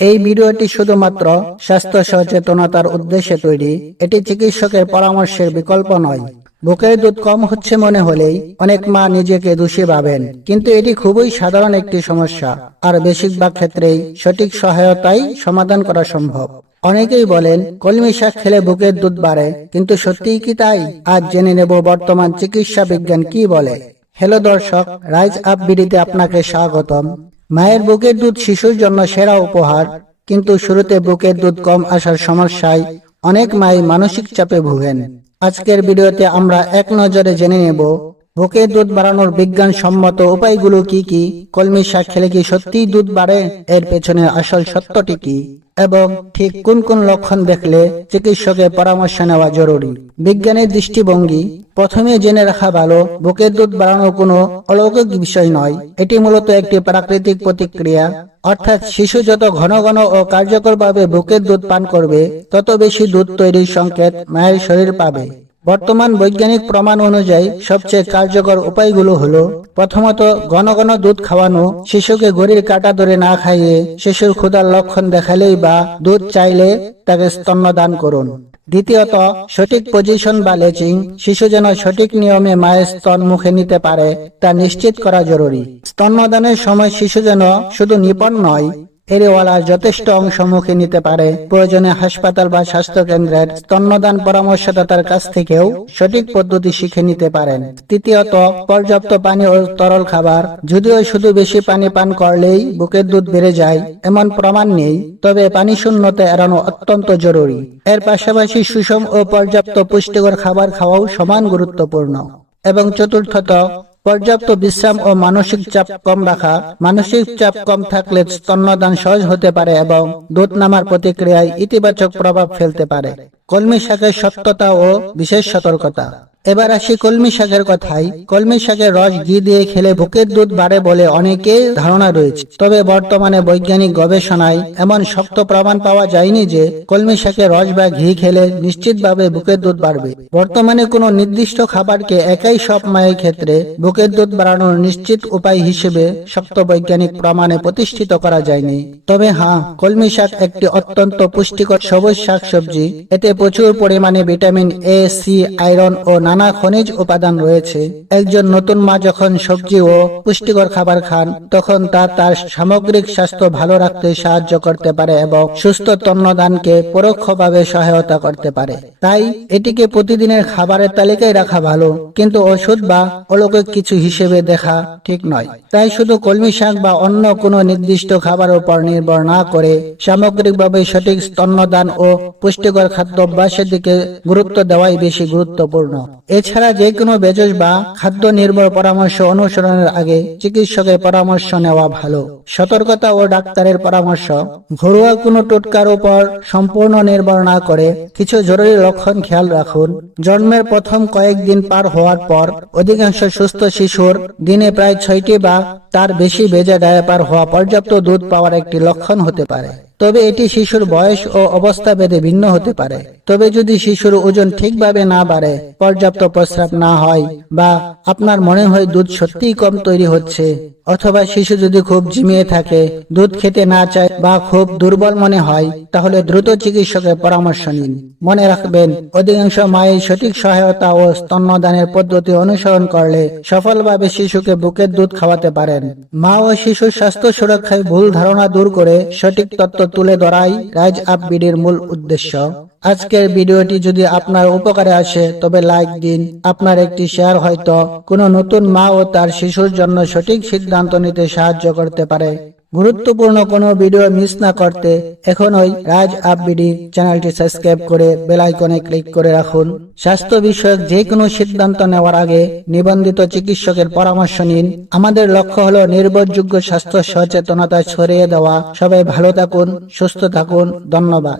এই ভিডিওটি শুধুমাত্র স্বাস্থ্য সচেতনতার উদ্দেশ্যে তৈরি। এটি চিকিৎসকের পরামর্শের বিকল্প নয়। বুকের দুধ কম হচ্ছে মনে হলেই অনেক মা নিজেকে দোষী ভাবেন, কিন্তু এটি খুবই সাধারণ একটি সমস্যা, আর বেশিরভাগ ক্ষেত্রেই সঠিক সহায়তাই সমাধান করা সম্ভব। অনেকেই বলেন কলমি শাক খেলে বুকের দুধ বাড়ে, কিন্তু সত্যিই কি তাই? আজ জেনে নেব বর্তমান চিকিৎসা বিজ্ঞান কি বলে। হ্যালো দর্শক, রাইজ আপ বিডিতে আপনাকে স্বাগতম। মায়ের বুকের দুধ শিশুর জন্য সেরা উপহার, কিন্তু শুরুতে বুকের দুধ কম আসার সমস্যায় অনেক মাই মানসিক চাপে ভোগেন। আজকের ভিডিওতে আমরা এক নজরে জেনে নেব বুকের দুধ বাড়ানোর বিজ্ঞানসম্মত উপায়গুলো কি কি, কলমি শাক খেলে কি সত্যিই দুধ বাড়ে, এর পেছনে আসল সত্যটি কি, এবং ঠিক কোন কোন লক্ষণ দেখলে চিকিৎসকের পরামর্শ নেওয়া জরুরি। বিজ্ঞানের দৃষ্টিভঙ্গি। প্রথমে জেনে রাখা ভালো, বুকের দুধ বাড়ানো কোনো অলৌকিক বিষয় নয়। এটি মূলত একটি প্রাকৃতিক প্রতিক্রিয়া। অর্থাৎ শিশু যত ঘন ঘন ও কার্যকরভাবে বুকের দুধ পান করবে, তত বেশি দুধ তৈরির সংকেত মায়ের শরীর পাবে। বর্তমান বৈজ্ঞানিক প্রমাণ অনুযায়ী সবচেয়ে কার্যকর উপায়গুলো হলো: প্রথমত, ঘন ঘন দুধ খাওয়ানো। শিশুকে ঘড়ির কাঁটা ধরে না খাইয়ে শিশুর ক্ষুধার লক্ষণ দেখালেই বা দুধ চাইলে তাকে স্তন্যদান করুন। দ্বিতীয়ত, সঠিক পজিশন বা লেচিং। শিশু যেন সঠিক নিয়মে মায়ের স্তন মুখে নিতে পারে তা নিশ্চিত করা জরুরি। স্তন্যদানের সময় শিশু যেন শুধু নিপন নয়, এরিওয়ালার যথেষ্ট অংশ মুখে নিতে পারে। প্রয়োজনে হাসপাতাল বা স্বাস্থ্য কেন্দ্রের স্তন্যদান পরামর্শদাতার কাছ থেকেও সঠিক পদ্ধতি শিখে নিতে পারেন। তৃতীয়ত, পর্যাপ্ত পানি ও তরল খাবার। যদিও শুধু বেশি পানি পান করলেই বুকের দুধ বেড়ে যায় এমন প্রমাণ নেই, তবে পানি শূন্যতা এড়ানো অত্যন্ত জরুরি। এর পাশাপাশি সুষম ও পর্যাপ্ত পুষ্টিকর খাবার খাওয়াও সমান গুরুত্বপূর্ণ। এবং চতুর্থত, পর্যাপ্ত বিশ্রাম ও মানসিক চাপ কম রাখা। মানসিক চাপ কম থাকলে স্তন্যদান সহজ হতে পারে এবং দুধ নামার প্রতিক্রিয়ায় ইতিবাচক প্রভাব ফেলতে পারে। কলমি শাকের সত্যতা ও বিশেষ সতর্কতা। এবার আসি কলমি শাকের কথায়। কলমি শাকের রস ঘি দিয়ে খেলে বুকের দুধ বাড়ে বলে অনেকের ধারণা রয়েছে, তবে বর্তমানে বৈজ্ঞানিক গবেষণায় এমন শক্ত প্রমাণ পাওয়া যায়নি যে কলমি শাকের রস বা ঘি খেলে নিশ্চিতভাবে বুকের দুধ বাড়বে। বর্তমানে কোনো নির্দিষ্ট খাবারকে একাই সব মায়ের ক্ষেত্রে বুকের দুধ বাড়ানোর নিশ্চিত উপায় হিসেবে শক্ত বৈজ্ঞানিক প্রমাণে প্রতিষ্ঠিত করা যায়নি। তবে হ্যাঁ, কলমি শাক একটি অত্যন্ত পুষ্টিকর সবুজ শাকসবজি। এতে প্রচুর পরিমাণে ভিটামিন এ, সি, আয়রন ও নানা খনিজ উপাদান রয়েছে। একজন নতুন মা যখন সবজি ও পুষ্টিকর খাবার খান, তখন তা তার সামগ্রিক স্বাস্থ্য ভালো রাখতে সাহায্য করতে পারে এবং সুস্থ স্তন্যদানকে পরোক্ষভাবে সহায়তা করতে পারে। তাই এটিকে প্রতিদিনের খাবারের তালিকায় রাখা ভালো, কিন্তু ওষুধ বা অলৌকিক কিছু হিসেবে দেখা ঠিক নয়। তাই শুধু কলমি শাক বা অন্য কোনো নির্দিষ্ট খাবারের উপর নির্ভর না করে সামগ্রিকভাবে সঠিক স্তন্যদান ও পুষ্টিকর খাদ্যাভ্যাসের দিকে গুরুত্ব দেওয়াই বেশি গুরুত্বপূর্ণ। এছাড়া যে কোনো ভেষজ বা খাদ্য নির্ভর পরামর্শ অনুসরণের আগে চিকিৎসকের পরামর্শ নেওয়া ভালো। সতর্কতা ও ডাক্তারের পরামর্শ। ঘরোয়া কোনো টোটকার উপর সম্পূর্ণ নির্ভর না করে কিছু জরুরি লক্ষণ খেয়াল রাখুন। জন্মের প্রথম কয়েকদিন পার হওয়ার পর অধিকাংশ সুস্থ শিশুর দিনে প্রায় 6টি বা তার বেশি ভেজা ডায়াপার হওয়া পর্যাপ্ত দুধ পাওয়ার একটি লক্ষণ হতে পারে। তবে এটি শিশুর বয়স ও অবস্থা ভেদে ভিন্ন হতে পারে। তবে যদি শিশুর ওজন ঠিকভাবে না বাড়ে, পর্যাপ্ত প্রস্রাব না হয়, বা আপনার মনে হয় দুধ সত্যিই কম তৈরি হচ্ছে, অথবা শিশু যদি খুব ঝিমিয়ে থাকে, দুধ খেতে না চায় বা খুব দুর্বল মনে হয়, তাহলে দ্রুত চিকিৎসকের পরামর্শ নিন। মনে রাখবেন, অধিকাংশ মায়ের সঠিক সহায়তা ও স্তন্যদানের পদ্ধতি অনুসরণ করলে সফলভাবে শিশুকে বুকের দুধ খাওয়াতে পারেন। মা ও শিশুর স্বাস্থ্য সুরক্ষায় ভুল ধারণা দূর করে সঠিক তথ্য তুলে ধরাই রাইজ আপ বিডির মূল উদ্দেশ্য। আজকের ভিডিওটি যদি আপনার উপকারে আসে, তবে লাইক দিন। আপনার একটি শেয়ার হয়তো কোনো নতুন মা ও তার শিশুর জন্য সঠিক সিদ্ধান্ত নিতে সাহায্য করতে পারে। গুরুত্বপূর্ণ কোনো ভিডিও মিস না করতে এখনই রাইজ আপ বিডি চ্যানেলটি সাবস্ক্রাইব করে বেল আইকনে ক্লিক করে রাখুন। স্বাস্থ্য বিষয়ক যে কোনো সিদ্ধান্ত নেওয়ার আগে নিবন্ধিত চিকিৎসকের পরামর্শ নিন। আমাদের লক্ষ্য হলো নির্ভরযোগ্য স্বাস্থ্য সচেতনতা ছড়িয়ে দেওয়া। সবাই ভালো থাকুন, সুস্থ থাকুন। ধন্যবাদ।